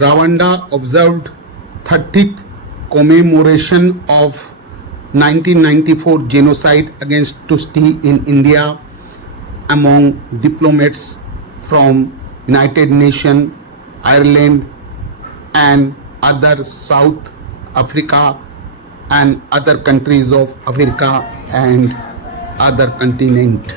Rawanda observed 30th commemoration of 1994 genocide against Tusti in India among diplomats from United Nations, Ireland and other South Africa and other countries of Africa and other continent.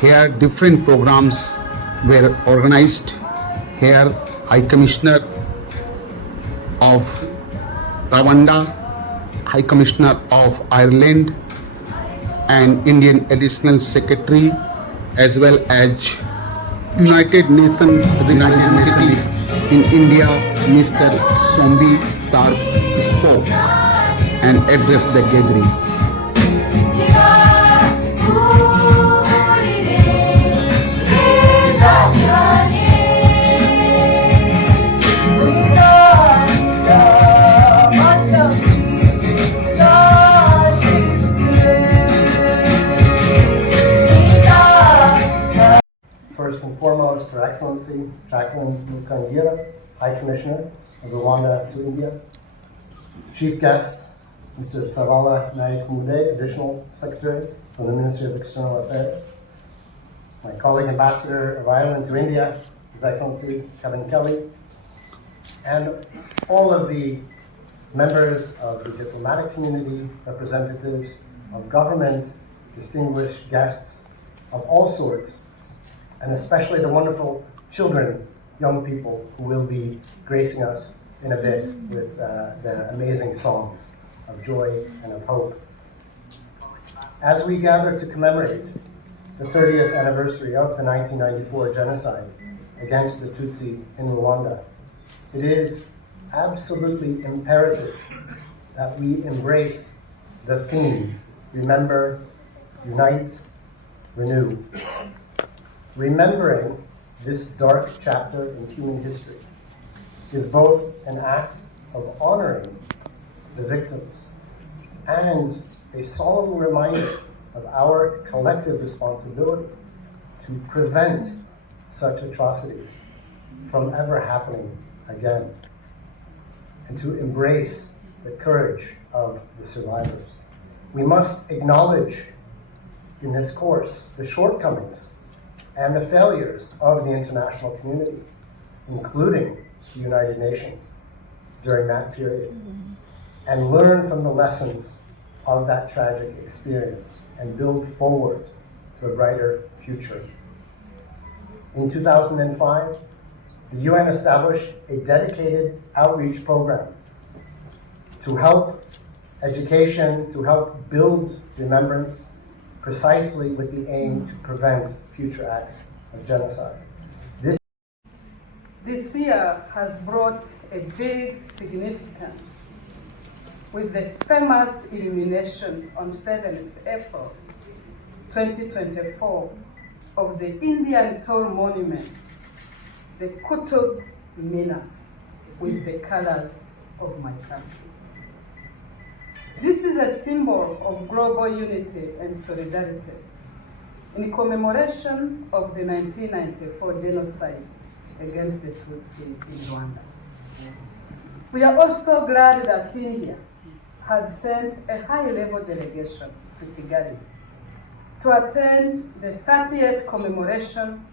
Here different programs were organized. Here High Commissioner of Rwanda, High Commissioner of Ireland and Indian Additional Secretary as well as United Nations representative in India, Mr. Shombi Sar spoke and addressed the gathering. First and foremost, Her Excellency Jacqueline Mukangira, High Commissioner of Rwanda to India. Chief guest, Mr. Sevala Naik Mude, Additional Secretary from the Ministry of External Affairs. My colleague Ambassador of Ireland to India, His Excellency Kevin Kelly. And all of the members of the diplomatic community, representatives of governments, distinguished guests of all sorts, and especially the wonderful children, young people who will be gracing us in a bit with their amazing songs of joy and of hope. As we gather to commemorate the 30th anniversary of the 1994 genocide against the Tutsi in Rwanda, it is absolutely imperative that we embrace the theme, remember, unite, renew. Remembering this dark chapter in human history is both an act of honoring the victims and a solemn reminder of our collective responsibility to prevent such atrocities from ever happening again and to embrace the courage of the survivors. We must acknowledge in this course the shortcomings and the failures of the international community, including the United Nations, during that period, and learn from the lessons of that tragic experience and build forward to a brighter future. In 2005, the UN established a dedicated outreach program to help education, to help build remembrance, precisely with the aim to prevent future acts of genocide. This year has brought a big significance with the famous illumination on 7th April 2024 of the Indian Toll Monument, the Qutb Minar, with the colors of my country. This is a symbol of global unity and solidarity in commemoration of the 1994 genocide against the Tutsi in Rwanda. We are also glad that India has sent a high-level delegation to Kigali to attend the 30th commemoration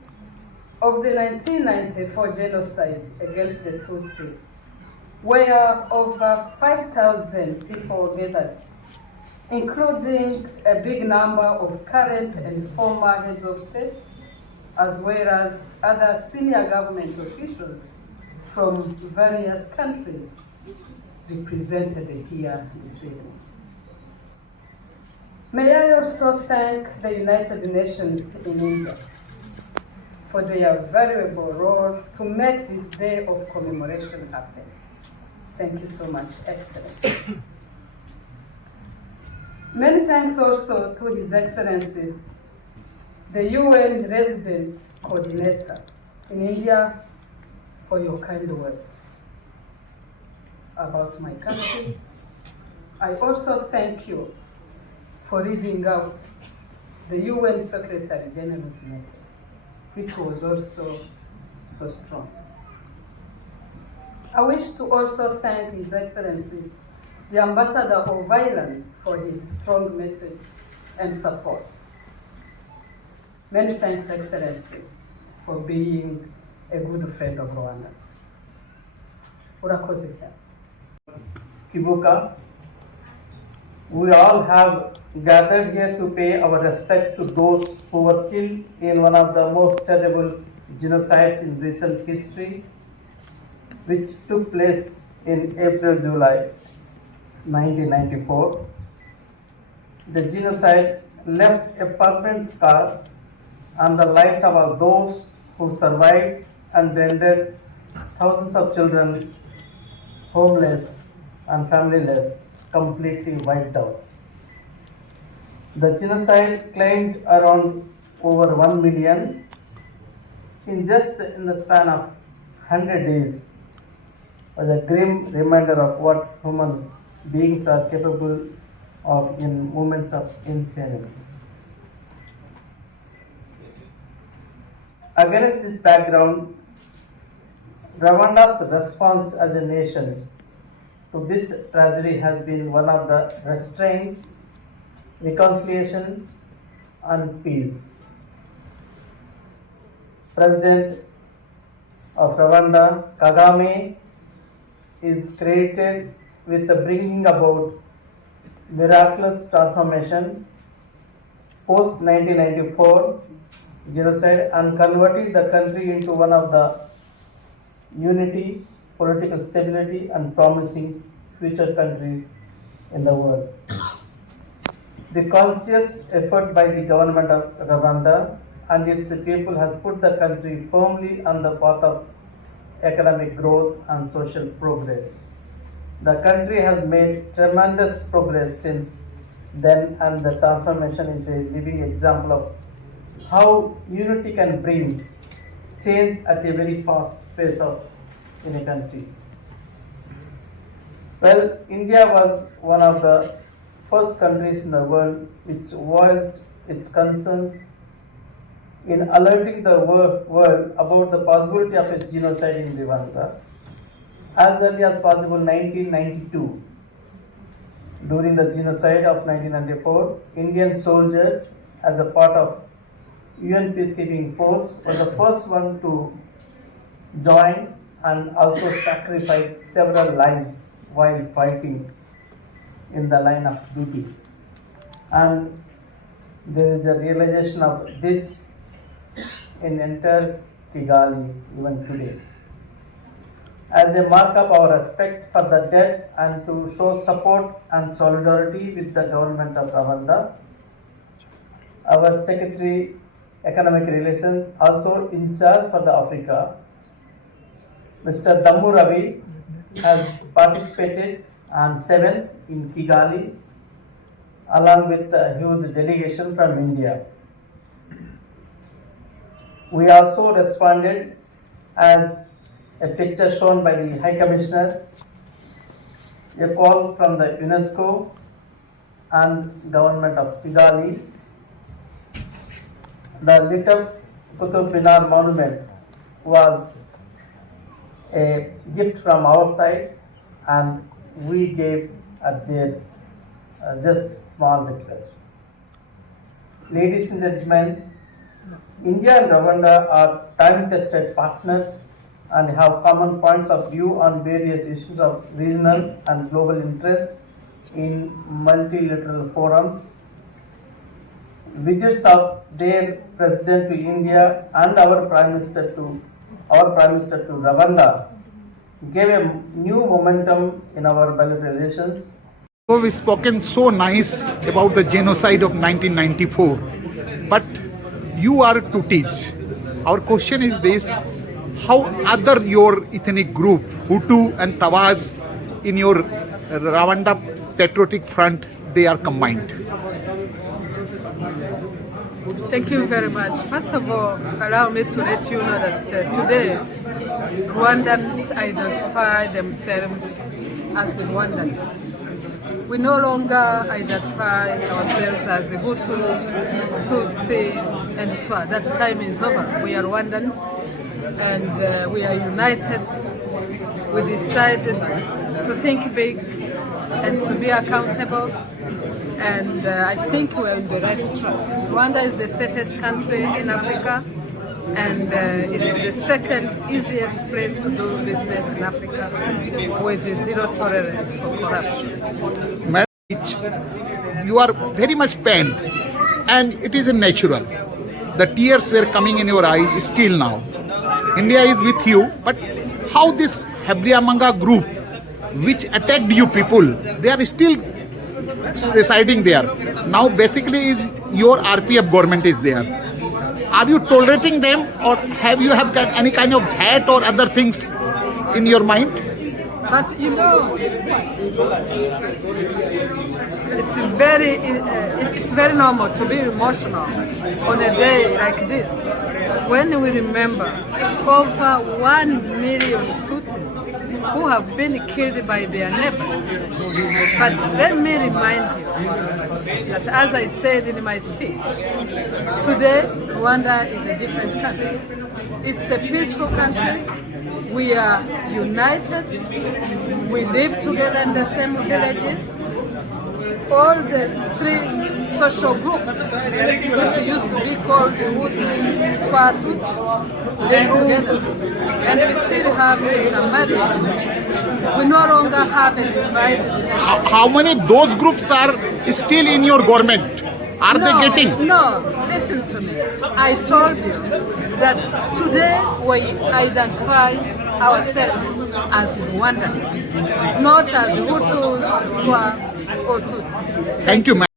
of the 1994 genocide against the Tutsi, where over 5,000 people gathered, including a big number of current and former heads of state, as well as other senior government officials from various countries represented here this evening. May I also thank the United Nations in India for their valuable role to make this day of commemoration happen. Thank you so much, Excellency. Many thanks also to His Excellency, the UN Resident Coordinator in India, for your kind words about my country. I also thank you for reading out the UN Secretary General's message, which was also so strong. I wish to also thank His Excellency, the Ambassador of Ireland, for his strong message and support. Many thanks, Excellency, for being a good friend of Rwanda. Urakoze cyane. Kibuka, we all have gathered here to pay our respects to those who were killed in one of the most terrible genocides in recent history, which took place in April-July 1994. The genocide left a permanent scar on the lives of all those who survived and rendered thousands of children homeless and familyless, completely wiped out. The genocide claimed around over 1 million in the span of 100 days, was a grim reminder of what human beings are capable of in moments of insanity. Against this background, Rwanda's response as a nation to this tragedy has been one of the restraint, reconciliation, and peace. President of Rwanda, Kagame, is credited with the bringing about miraculous transformation post 1994 genocide and converted the country into one of the unity, political stability, and promising future countries in the world. The conscious effort by the government of Rwanda and its people has put the country firmly on the path of economic growth and social progress. The country has made tremendous progress since then, and the transformation is a living example of how unity can bring change at a very fast pace in a country. Well, India was one of the first countries in the world which voiced its concerns in alerting the world about the possibility of a genocide in Rwanda as early as possible 1992. During the genocide of 1994, Indian soldiers, as a part of UN peacekeeping force, was the first one to join and also sacrifice several lives while fighting in the line of duty. And there is a realization of this in entire Kigali even today. As a mark of our respect for the dead and to show support and solidarity with the government of Rwanda, our Secretary Economic Relations, also in charge for the Africa, Mr. Dammu Ravi, has participated on 7th in Kigali along with a huge delegation from India. We also responded as a picture shown by the High Commissioner, a call from the UNESCO and government of Kigali. The lit up Qutub Minar monument was a gift from our side, and we gave at their just small request. Ladies and gentlemen, India and Rwanda are time-tested partners and have common points of view on various issues of regional and global interest in multilateral forums. Visits of their president to India and our Prime Minister to Rwanda gave a new momentum in our bilateral relations. So we've spoken so nice about the genocide of 1994, but you are Tutsis. Our question is this: how other your ethnic group, Hutu and Tawaz, in your Rawanda Patriotic Front, they are combined? Thank you very much. First of all, allow me to let you know that today Rwandans identify themselves as the Rwandans. We no longer identify ourselves as the Hutus, Tutsi, and Twa. That time is over. We are Rwandans, and we are united we decided to think big and to be accountable. And I think we're on the right track. Rwanda is the safest country in Africa, and it's the second easiest place to do business in Africa with zero tolerance for corruption. You are very much pained, and it is natural. The tears were coming in your eyes still now. India is with you, but how this Habriamanga group, which attacked you people, they are still residing there. Now basically is your RPF government is there. Are you tolerating them, or have you got any kind of hate or other things in your mind? But you know, it's very normal to be emotional on a day like this, when we remember over 1 million Tutsis who have been killed by their neighbors. But let me remind you that, as I said in my speech, today Rwanda is a different country. It's a peaceful country. We are united. We live together in the same villages. All the three social groups, which used to be called Hutu, Twa, Tutsis, live together. And we still have intermarriages. We no longer have a divided nation. How many those groups are still in your government? Are they getting? No, listen to me. I told you that today we identify ourselves as Rwandans, not as Hutus, Twa, or Tutsi. Thank you, ma'am.